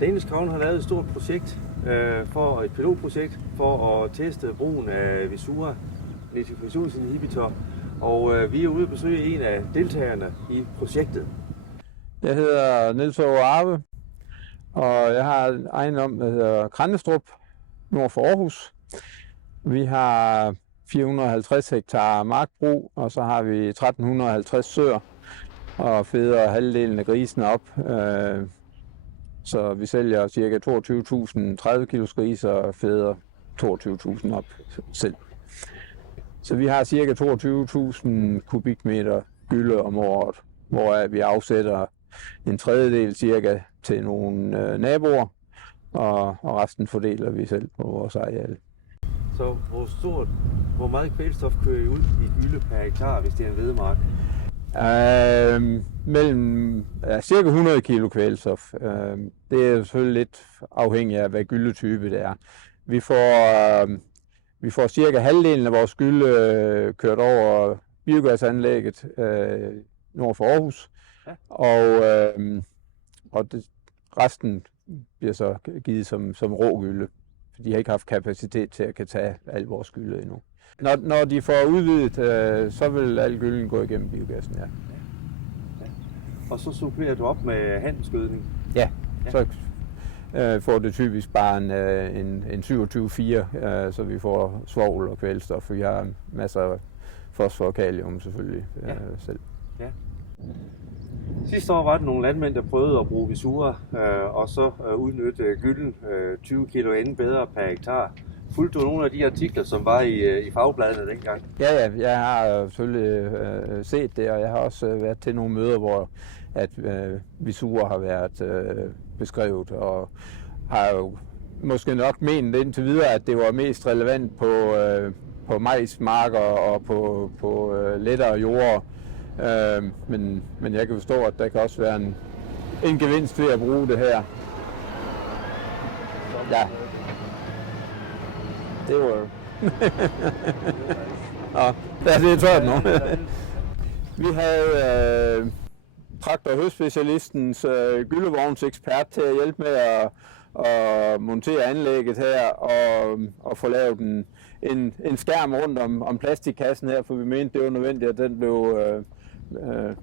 Danish Crown har lavet et stort projekt, et pilotprojekt for at teste brugen af Visura nitrifikationsinhibitor, og vi er ude at besøge en af deltagerne i projektet. Jeg hedder Niels Aage Arve, og jeg har en ejendom, der hedder Krandestrup, nord for Aarhus. Vi har 450 hektar markbrug, og så har vi 1350 søer og feder halvdelen af grisene op. Så vi sælger ca. 22.000 30 kilos grise og feder 22.000 op selv. Så vi har ca. 22.000 kubikmeter gylde om året, hvor vi afsætter en tredjedel cirka til nogle naboer, og resten fordeler vi selv på vores areal. Så hvor meget kvælstof kører I ud i gylde per hektar, hvis det er en hvedemark? Cirka 100 kilo kvælstof. Det er selvfølgelig lidt afhængigt af, hvad gyldetype det er. Vi får cirka halvdelen af vores gylde kørt over biogasanlægget nord for Aarhus, ja. Og resten bliver så givet som rå gylde. De har ikke haft kapacitet til at kan tage al vores gylde endnu. Når de får udvidet, så vil al gylden gå igennem biogassen, ja. Og så supplerer du op med handelsgødning? Ja, så får det typisk bare en 27-4, så vi får svovl og kvælstof. Vi har masser af fosfor og kalium selvfølgelig selv. Ja. Sidste år var der nogle landmænd, der prøvede at bruge Visura og så udnytte gylden 20 kilo endnu bedre per hektar. Fulgte du nogle af de artikler, som var i fagbladene dengang? Ja, jeg har selvfølgelig set det, og jeg har også været til nogle møder, hvor Visura har været beskrevet, og har jo måske nok ment indtil videre, at det var mest relevant på majsmarker og på lettere jorder. Men jeg kan forstå, at der kan også være en gevinst ved at bruge det her. Ja. Det var det er tørt nu. Vi havde traktor- og høstspecialistens gyldevognsekspert til at hjælpe med at montere anlægget her og få lavet en skærm rundt om plastikkassen her, for vi mente, det var nødvendigt, at den blev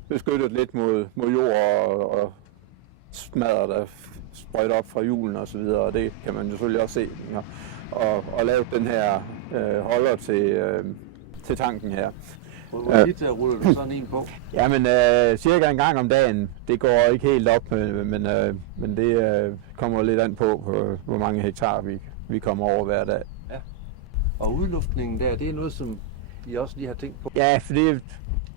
beskyttet lidt mod jord og smadret og sprøjt op fra hjulen og så videre, og det kan man selvfølgelig også se. Og lave den her holder til tanken her. Hvor tit ruller du sådan en på? Jamen, cirka en gang om dagen. Det går ikke helt op, men det kommer lidt an på, hvor mange hektar vi kommer over hver dag. Ja. Og udluftningen der, det er noget, som I også lige har tænkt på? Ja, fordi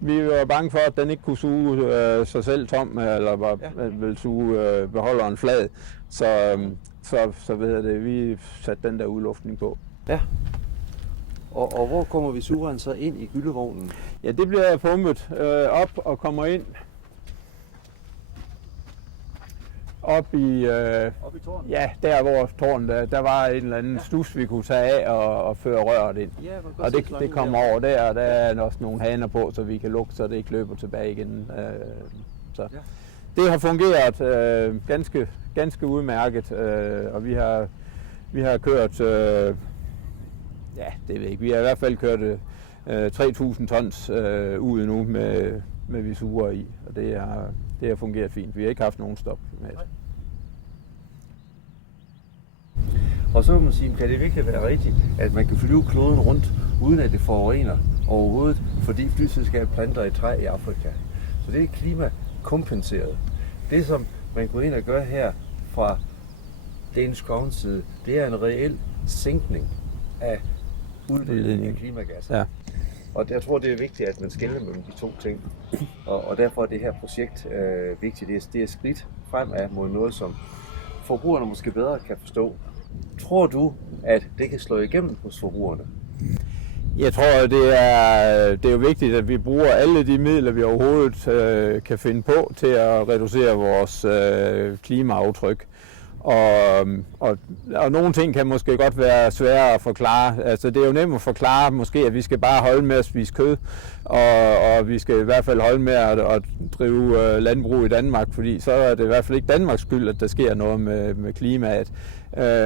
vi var bange for, at den ikke kunne suge sig selv tom, eller ville suge beholderen flad. Så vi satte den der udluftning på. Ja. Og hvor kommer Visuraen så ind i gyldevognen? Ja, det bliver pumpet op og kommer ind. Op i tårnet? Ja, der hvor tårnet, der var en eller anden stus, vi kunne tage af og føre røret ind. Ja, og det kommer over der, og der er også nogle haner på, så vi kan lukke, så det ikke løber tilbage igen. Så. Ja. Det har fungeret ganske udmærket, og vi har kørt, det ved jeg ikke, vi har i hvert fald kørt 3.000 tons ud nu med Visura i, og det har fungeret fint. Vi har ikke haft nogen stop med det. Og så kan man sige, kan det virkelig være rigtigt, at man kan flyve kloden rundt, uden at det forurener overhovedet, fordi flyselskabet planter et træ i Afrika. Så det er klimakompenseret. Det, som man går ind og gør her fra Danish Crowns side, det er en reel sænkning af udledning af klimagasser. Ja. Og jeg tror, det er vigtigt, at man skelner mellem de to ting. Og derfor er det her projekt vigtigt. Det er skridt fremad mod noget, som forbrugerne måske bedre kan forstå. Tror du, at det kan slå igennem hos forbrugerne? Jeg tror, det er jo vigtigt, at vi bruger alle de midler, vi overhovedet kan finde på til at reducere vores klimaaftryk. Og nogle ting kan måske godt være svære at forklare. Altså det er jo nemt at forklare måske, at vi skal bare holde med at spise kød, og vi skal i hvert fald holde med at drive landbrug i Danmark, fordi så er det i hvert fald ikke Danmarks skyld, at der sker noget med klimaet.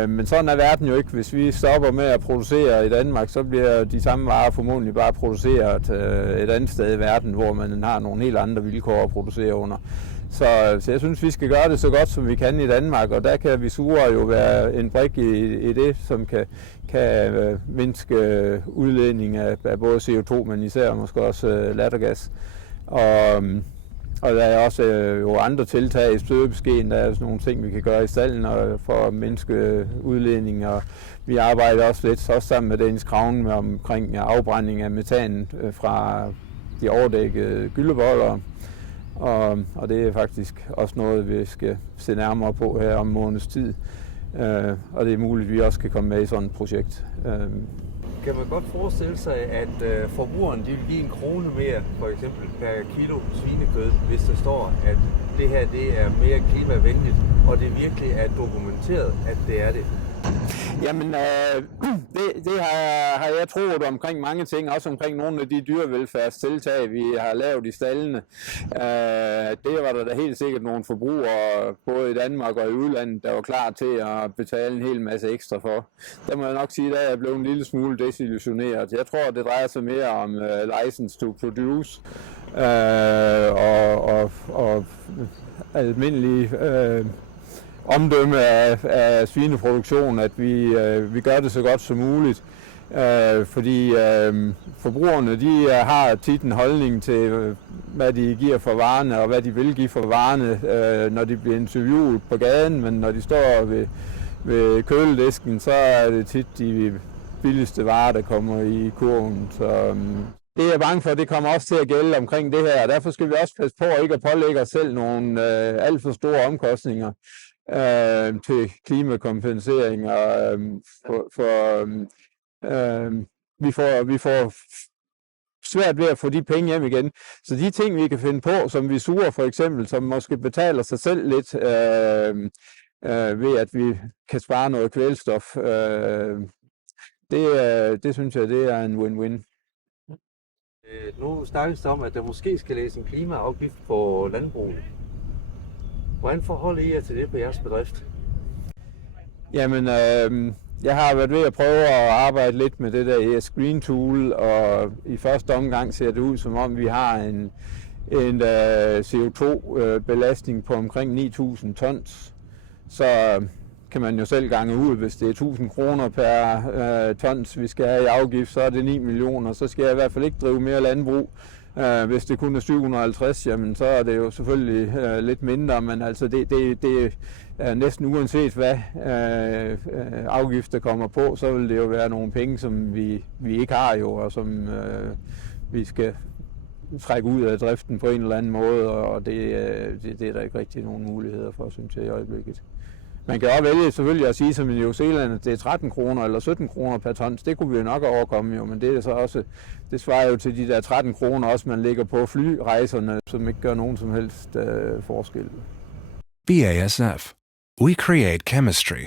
Men sådan er verden jo ikke. Hvis vi stopper med at producere i Danmark, så bliver de samme varer formodentlig bare produceret et andet sted i verden, hvor man har nogle helt andre vilkår at producere under. Så jeg synes, vi skal gøre det så godt, som vi kan i Danmark, og der kan Visura jo være en brik i det, som kan mindske udledning af både CO2, men især måske også lattergas. Og der er også jo andre tiltag i støbeskeen. Der er sådan nogle ting, vi kan gøre i stalden for at mindske udledning. Og vi arbejder også lidt også sammen med Dennis Kraven omkring afbrænding af metan fra de overdækkede gylleboller. Og det er faktisk også noget, vi skal se nærmere på her om måneds tid. Og det er muligt, at vi også kan komme med i sådan et projekt. Kan man godt forestille sig, at forbrugeren de vil give 1 krone mere, for eksempel per kilo svinekød, hvis der står, at det her det er mere klimavenligt, og det virkelig er dokumenteret, at det er det? Jamen, det har jeg troet omkring mange ting, også omkring nogle af de dyrevelfærdstiltag, vi har lavet i staldene. Det var der da helt sikkert nogle forbrugere, både i Danmark og i udlandet, der var klar til at betale en hel masse ekstra for. Der må jeg nok sige, at jeg blev en lille smule desillusioneret. Jeg tror, det drejer sig mere om license to produce og almindelige omdømme af svineproduktion, at vi gør det så godt som muligt. Fordi forbrugerne de har tit en holdning til, hvad de giver for varerne, og hvad de vil give for varerne, når de bliver interviewet på gaden, men når de står ved køledisken, så er det tit de billigste varer, der kommer i kurven. Så det er jeg bange for, det kommer også til at gælde omkring det her, og derfor skal vi også passe på ikke at pålægge os selv nogle alt for store omkostninger til klimakompensering, og vi får svært ved at få de penge hjem igen. Så de ting, vi kan finde på, som Visura for eksempel, som måske betaler sig selv lidt ved, at vi kan spare noget kvælstof, det synes jeg, det er en win-win. Nu snakkes det om, at der måske skal lægges en klimaafgift på landbruget. Hvordan forholder I jer til det på jeres bedrift? Jamen, jeg har været ved at prøve at arbejde lidt med det der ES Green Tool, og i første omgang ser det ud, som om vi har en CO2-belastning på omkring 9.000 tons. Så kan man jo selv gange ud, hvis det er 1.000 kroner per tons, vi skal have i afgift, så er det 9 millioner. Så skal jeg i hvert fald ikke drive mere landbrug. Hvis det kun er 750, jamen så er det jo selvfølgelig lidt mindre, men altså det er næsten uanset hvad afgifter kommer på, så vil det jo være nogle penge, som vi ikke har jo, og som vi skal trække ud af driften på en eller anden måde, og det er der ikke rigtig nogen muligheder for, synes jeg, i øjeblikket. Man kan også vælge selvfølgelig at sige som i New Zealand, at det er 13 kroner eller 17 kroner per tons. Det kunne vi jo nok overkomme jo, men det er så også, det svarer jo til de der 13 kroner også, man lægger på flyrejserne, som ikke gør nogen som helst forskel. BASF. We create chemistry.